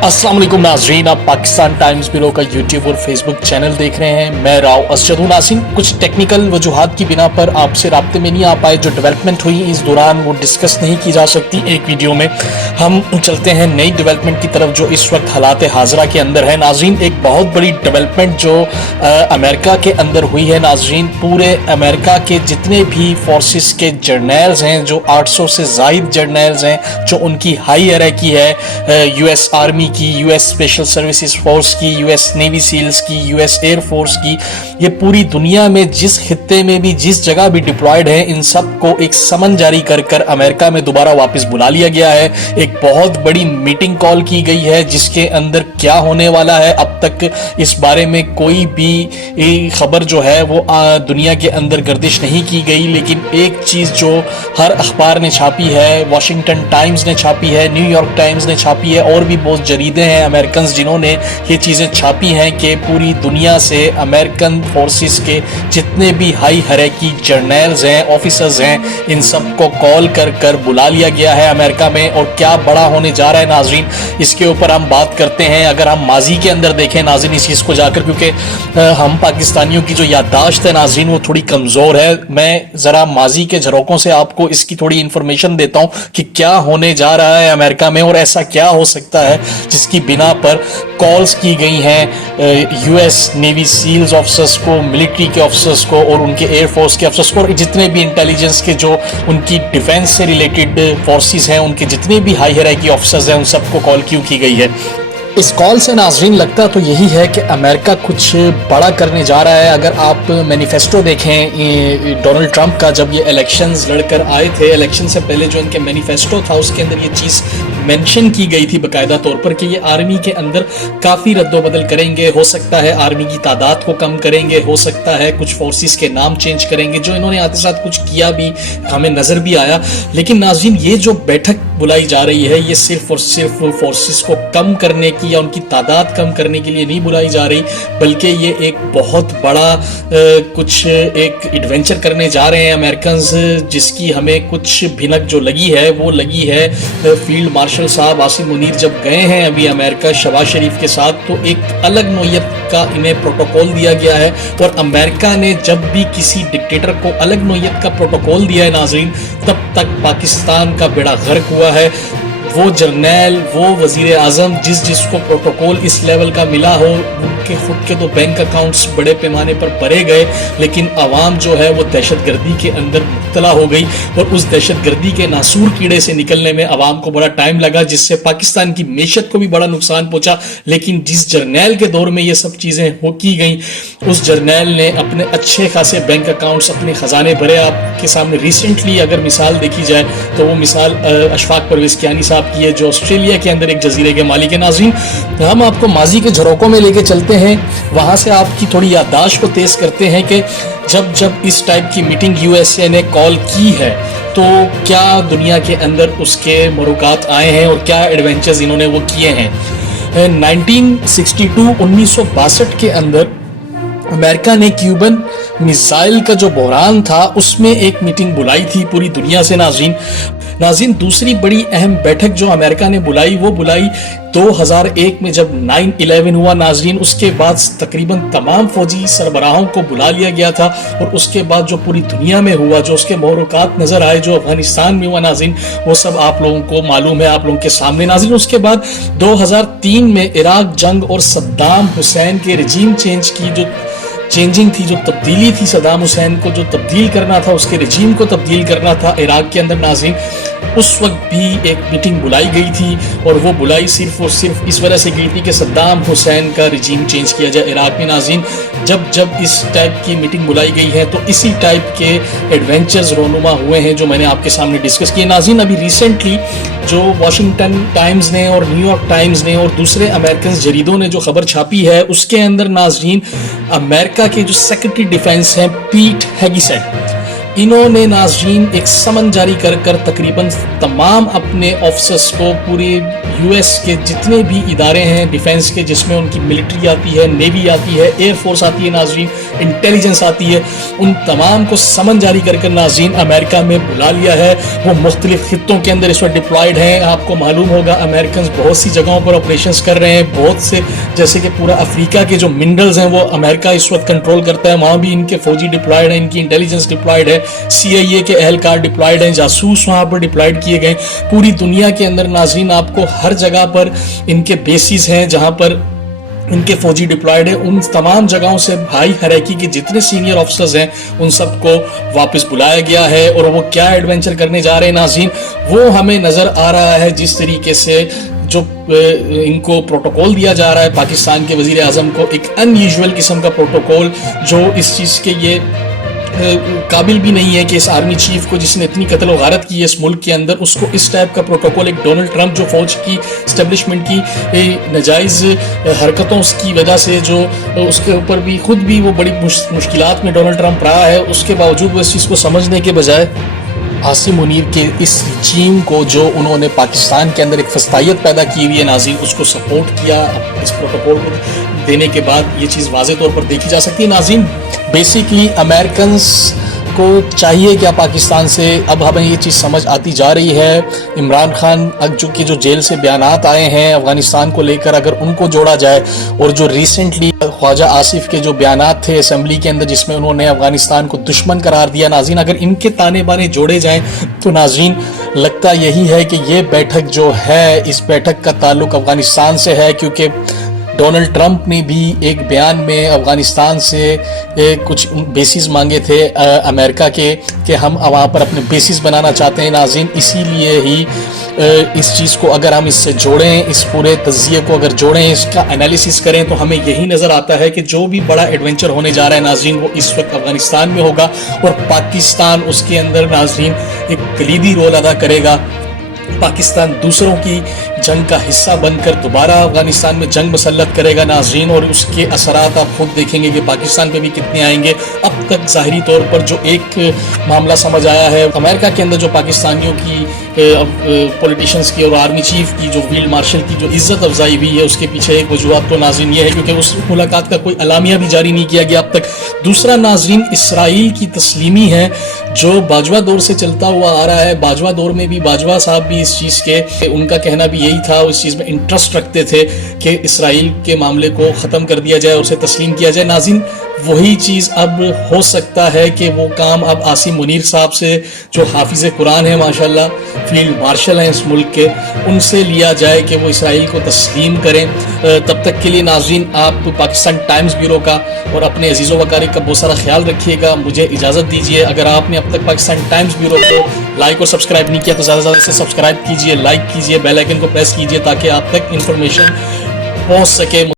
अस्सलाम वालेकुम नाजरीन, आप पाकिस्तान टाइम्स ब्यूरो का यूट्यूब और फेसबुक चैनल देख रहे हैं। मैं राव असजद नासिम। कुछ टेक्निकल वजूहात की बिना पर आपसे राब्ते में नहीं आ पाए। जो डेवलपमेंट हुई इस दौरान वो डिस्कस नहीं की जा सकती एक वीडियो में। हम चलते हैं नई डेवलपमेंट की तरफ जो इस वक्त हालात हाजरा के अंदर है। नाजरीन, एक बहुत बड़ी डेवलपमेंट जो अमेरिका के अंदर हुई है। नाजरीन, पूरे अमेरिका के जितने भी फोर्सेस के जर्नल्स हैं, जो 800 से ज़ायद जर्नल्स हैं, जो उनकी हाई हायरार्की है, यूएस आर्मी की, यूएस स्पेशल सर्विसेज फोर्स की, यूएस नेवी सील्स की, यूएस एयर फोर्स की, ये पूरी दुनिया में जिस खित्ते में भी जिस जगह भी डिप्लॉयड है, इन सब को एक समन जारी कर कर अमेरिका में दोबारा वापस बुला लिया गया है। एक बहुत बड़ी मीटिंग कॉल की गई है जिसके अंदर क्या होने वाला है अब तक इस बारे में कोई भी खबर जो है वो दुनिया के अंदर गर्दिश नहीं की गई। लेकिन एक चीज जो हर अखबार ने छापी है, वॉशिंगटन टाइम्स ने छापी है, न्यूयॉर्क टाइम्स ने छापी है, और भी बहुत जरीदे हैं अमेरिकन जिन्होंने ये चीज़ें छापी हैं कि पूरी दुनिया से अमेरिकन फोर्सेस के जितने भी हाई हायरार्की जर्नल्स हैं, ऑफिसर्स हैं, इन सब को कॉल कर कर बुला लिया गया है अमेरिका में। और क्या बड़ा होने जा रहा है नाजरीन, इसके ऊपर हम बात करते हैं। अगर हम माजी के अंदर देखें नाजरीन इस चीज़ को जाकर, क्योंकि हम पाकिस्तानियों की जो याददाश्त है नाजरीन वो थोड़ी कमज़ोर है, मैं ज़रा माजी के झरोकों से आपको इसकी थोड़ी इन्फॉर्मेशन देता हूँ कि क्या होने जा रहा है अमेरिका में और ऐसा क्या हो सकता है जिसकी बिना पर कॉल्स की गई हैं यूएस नेवी सील्स ऑफिसर्स को, मिलिट्री के ऑफिसर्स को और उनके एयरफोर्स के ऑफिसर्स को, और जितने भी इंटेलिजेंस के जो उनकी डिफेंस से रिलेटेड फोर्सेस हैं, उनके जितने भी हाई हायरार्की ऑफिसर्स हैं, उन सबको कॉल क्यों की गई है। इस कॉल से नाजरीन लगता तो यही है कि अमेरिका कुछ बड़ा करने जा रहा है। अगर आप मैनिफेस्टो देखें डोनाल्ड ट्रंप का, जब ये इलेक्शंस लड़कर आए थे, इलेक्शन से पहले जो इनके मैनिफेस्टो था उसके अंदर ये चीज़ मेंशन की गई थी बाकायदा तौर पर कि ये आर्मी के अंदर काफ़ी रद्दोबदल करेंगे। हो सकता है आर्मी की तादाद को कम करेंगे, हो सकता है कुछ फोर्सेस के नाम चेंज करेंगे, जो इन्होंने आते साथ कुछ किया भी हमें नज़र भी आया। लेकिन नाजरीन, ये जो बैठक बुलाई जा रही है ये सिर्फ और सिर्फ फोर्सेस को कम करने की या उनकी तादाद कम करने के लिए नहीं बुलाई जा रही, बल्कि ये एक बहुत बड़ा कुछ एक एडवेंचर करने जा रहे हैं अमेरिकन, जिसकी हमें कुछ भिनक जो लगी है वो लगी है फील्ड मार्शल साहब आसिम मुनीर जब गए हैं अभी अमेरिका शहबाज शरीफ के साथ, तो एक अलग नोयत का इन्हें प्रोटोकॉल दिया गया है। और अमेरिका ने जब भी किसी डिक्टेटर को अलग नोयत का प्रोटोकॉल दिया है नाजरीन, तब तक पाकिस्तान का बेड़ा गर्क हुआ है। वो जर्नैल, वो वजीर आज़म जिसको प्रोटोकॉल इस लेवल का मिला हो, उनके खुद के तो बैंक अकाउंट्स बड़े पैमाने पर भरे गए, लेकिन आवाम जो है वो दहशतगर्दी के अंदर मुब्तला हो गई और उस दहशतगर्दी के नासूर कीड़े से निकलने में आवाम को बड़ा टाइम लगा, जिससे पाकिस्तान की मैशत को भी बड़ा नुकसान पहुंचा। लेकिन जिस जर्नैल के दौर में ये सब चीज़ें हो की गई, उस जर्नैल ने अपने अच्छे खासे बैंक अकाउंट्स, अपने ख़जाने भरे। आपके सामने रिसेंटली अगर मिसाल देखी जाए तो वो मिसाल अशफाक परवेज़ कियानी साहब की है, जो ऑस्ट्रेलिया के अंदर एक जजीरे के मालिक है। नाज़रीन, हम आपको माजी के झरोकों में लेके चलते हैं, वहाँ से आपकी थोड़ी याददाश्त को तेज़ करते हैं कि जब जब इस टाइप की मीटिंग यूएसए ने कॉल की है तो क्या दुनिया के अंदर उसके मरुकात आए हैं और क्या एडवेंचर्स इन्होंने वो किए हैं। 1962 के अंदर अमेरिका ने क्यूबन मिसाइल का जो बहरान था उसमें एक मीटिंग बुलाई थी पूरी दुनिया से। नाज़रीन, दूसरी बड़ी अहम बैठक जो अमेरिका ने बुलाई वो बुलाई 2001 में जब 9/11 हुआ नाजरीन। उसके बाद तकरीबन तमाम फौजी सरबराहों को बुला लिया गया था और उसके बाद जो पूरी दुनिया में हुआ, जो उसके महरुकात नजर आए, जो अफगानिस्तान में हुआ नाजरीन, वो सब आप लोगों को मालूम है, आप लोगों के सामने नाजरीन। उसके बाद 2003 में इराक जंग और सद्दाम हुसैन के रिजीम चेंज की जो चेंजिंग थी, जो तब्दीली थी, सद्दाम हुसैन को जो तब्दील करना था, उसके रिजीम को तब्दील करना था इराक के अंदर नाज़रीन, उस वक्त भी एक मीटिंग बुलाई गई थी। और वो बुलाई सिर्फ और सिर्फ इस वजह से गई थी कि सद्दाम हुसैन का रिजीम चेंज किया जाए इराक में नाज़रीन। जब जब इस टाइप की मीटिंग बुलाई गई है तो इसी टाइप के एडवेंचर्स रोनुमा हुए हैं जो मैंने आपके सामने डिस्कस किए नाज़रीन। अभी रिसेंटली जो वॉशिंगटन टाइम्स ने और न्यूयॉर्क टाइम्स ने और दूसरे अमेरिकन जरीदों ने जो खबर छापी है उसके अंदर नाज़रीन अमेरिका के जो सेक्रेटरी डिफेंस हैं पीट हेगिसेट, इन्होंने नाज़रीन एक समन जारी कर कर तकरीबन तमाम अपने ऑफिसर्स को, पूरे यूएस के जितने भी इदारे हैं डिफेंस के, जिसमें उनकी मिलिट्री आती है, नेवी आती है, एयर फोर्स आती है नाज़रीन, इंटेलिजेंस आती है, उन तमाम को समन जारी कर नाज़रीन अमेरिका में बुला लिया है। वो मुख्तलिफ खित्तों के अंदर इस वक्त डिप्लॉयड हैं। आपको मालूम होगा अमेरिकन बहुत सी जगहों पर ऑपरेशंस कर रहे हैं, बहुत से, जैसे कि पूरा अफ्रीका के जो मिनरल्स हैं वो अमेरिका इस वक्त कंट्रोल करता है, वहाँ भी इनके फौजी डिप्लॉयड हैं, इनकी इंटेलिजेंस डिप्लॉयड है, CIA के एहलकार डिप्लॉयड हैं, जासूस वहाँ पर डिप्लॉयड किए गए। पूरी दुनिया के अंदर नाज़रीन आपको हर जगह पर इनके बेसिस हैं जहाँ पर इनके फौजी डिप्लॉयड है। उन तमाम जगहों से हाई हायरार्की के जितने सीनियर ऑफिसर्स हैं उन सबको वापस बुलाया गया है, और वो क्या एडवेंचर करने जा रहे हैं नाज़रीन वो हमें नज़र आ रहा है। जिस तरीके से जो इनको प्रोटोकॉल दिया जा रहा है पाकिस्तान के वज़ीर आज़म को, एक अनयूजुअल किस्म का प्रोटोकॉल जो इस चीज़ के ये काबिल भी नहीं है कि इस आर्मी चीफ को जिसने इतनी कत्ल गारत की है इस मुल्क के अंदर, उसको इस टाइप का प्रोटोकॉल, एक डोनाल्ड ट्रंप जो फौज की स्टैब्लिशमेंट की नाजायज़ हरकतों की वजह से जो उसके ऊपर भी खुद भी वो बड़ी मुश्किलात में डोनाल्ड ट्रंप रहा है, उसके बावजूद वो इस चीज़ को समझने के बजाय आसिम मुनीर के इस रजीम को जो उन्होंने पाकिस्तान के अंदर एक फस्तायत पैदा की हुई है नाज़रीन, उसको सपोर्ट किया। इस प्रोटोकॉल को देने के बाद ये चीज़ वाज़े तौर पर देखी जा सकती है नाज़रीन। बेसिकली अमेरिकन्स को चाहिए क्या पाकिस्तान से, अब हमें ये चीज़ समझ आती जा रही है। इमरान खान जो जेल से बयानात आए हैं अफ़गानिस्तान को लेकर, अगर उनको जोड़ा जाए और जो रिसेंटली ख्वाजा आसिफ के जो बयानात थे असेंबली के अंदर जिसमें उन्होंने अफ़गानिस्तान को दुश्मन करार दिया नाज़रीन, अगर इनके ताने बाने जोड़े जाएं तो नाज़रीन लगता यही है कि ये बैठक जो है, इस बैठक का ताल्लुक अफ़गानिस्तान से है, क्योंकि डोनाल्ड ट्रंप ने भी एक बयान में अफ़गानिस्तान से कुछ बेसिस मांगे थे अमेरिका के कि हम वहाँ पर अपने बेसिस बनाना चाहते हैं नाज़रीन। इसीलिए ही इस चीज़ को अगर हम इससे जोड़ें, इस पूरे तज़्ज़िये को अगर जोड़ें, इसका एनालिसिस करें तो हमें यही नज़र आता है कि जो भी बड़ा एडवेंचर होने जा रहा है नाज़रीन वो इस वक्त अफ़गानिस्तान में होगा, और पाकिस्तान उसके अंदर नाज़रीन एक कलीदी रोल अदा करेगा। पाकिस्तान दूसरों की जंग का हिस्सा बनकर दोबारा अफगानिस्तान में जंग मुसल्लत करेगा नाज़रीन, और उसके असरात आप खुद देखेंगे कि पाकिस्तान पे भी कितने आएंगे। अब तक ज़ाहिरी तौर पर जो एक मामला समझ आया है अमेरिका के अंदर, जो पाकिस्तानियों की पॉलिटिशियंस की और आर्मी चीफ की जो फील्ड मार्शल की जो इज़्ज़त अफजाई हुई है, उसके पीछे एक वजूहत तो नाज़रीन ये है क्योंकि उस मुलाकात का कोई अलामिया भी जारी नहीं किया गया अब तक। दूसरा नाज़रीन इसराइल की तस्लीमी है जो बाजवा दौर से चलता हुआ आ रहा है। बाजवा दौर में भी बाजवा साहब भी इस चीज़ के, उनका कहना भी यही था, इस चीज़ में इंटरेस्ट रखते थे कि इसराइल के मामले को ख़त्म कर दिया जाए, उसे तस्लीम किया जाए। नाज़रीन वही चीज़ अब हो सकता है कि वो काम अब आसिम मुनीर साहब से, जो हाफिज़ कुरान है माशाल्लाह, फील्ड मार्शल हैं इस मुल्क के, उनसे लिया जाए कि वो इसराइल को तस्लीम करें। तब तक के लिए नाज़रीन आप पाकिस्तान टाइम्स ब्यूरो का और अपने अजीज़ व अकारीब का बहुत सारा ख्याल रखिएगा। मुझे इजाज़त दीजिए। अगर आपने अब तक पाकिस्तान टाइम्स ब्यूरो को लाइक और सब्सक्राइब नहीं किया तो ज़्यादा से ज़्यादा इसे सब्सक्राइब कीजिए, लाइक कीजिए, बेल आइकन को प्रेस कीजिए ताकि आप तक इंफॉर्मेशन पहुँच सके।